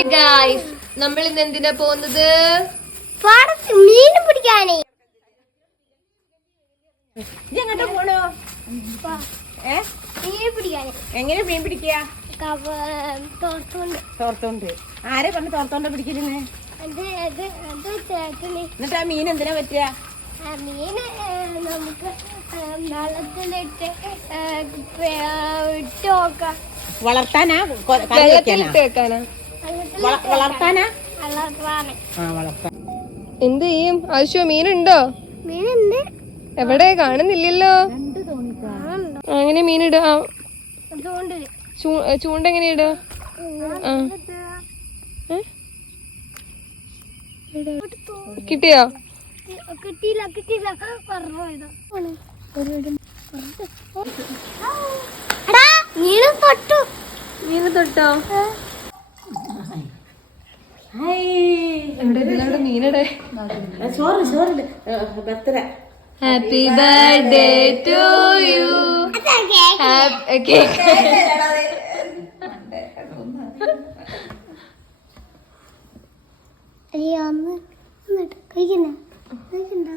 Hi guys, നമ്മൾ ഇന്ന് എന്തിനാ പോകുന്നത്? മീൻ പിടിക്കാനേ. എങ്ങോട്ടാ പോണോ? മീൻ പിടിക്കാനേ. എങ്ങനെ മീൻ പിടിക്കുക? തോർത്തോണ്ട്. ആരെ പറഞ്ഞ് തോർത്തോണ്ട പിടിക്കരുന്ന്? എന്നിട്ട് ആ മീൻ എന്തിനാ പറ്റുക? മീന് നമുക്ക് വെള്ളത്തിലിട്ട് ഇട്ട് നോക്കാം. വളർത്താനാ? വെക്കാനാ? വളർത്താനാ? വളർത്താൻ. എന്ത് ചെയ്യും? ആവശ്യമോ മീനുണ്ടോ? മീനുണ്ട്. എവിടെ കാണുന്നില്ലല്ലോ. അങ്ങനെ മീനിടാ. ചൂണ്ട എങ്ങനെ ഇടാ? കിട്ടിയോ? കിട്ടിയില്ല. മീന് തൊട്ടോ? എവിടെ മീനടെ? ചോറ് birthday. Happy birthday to you. കഴിക്കണ്ട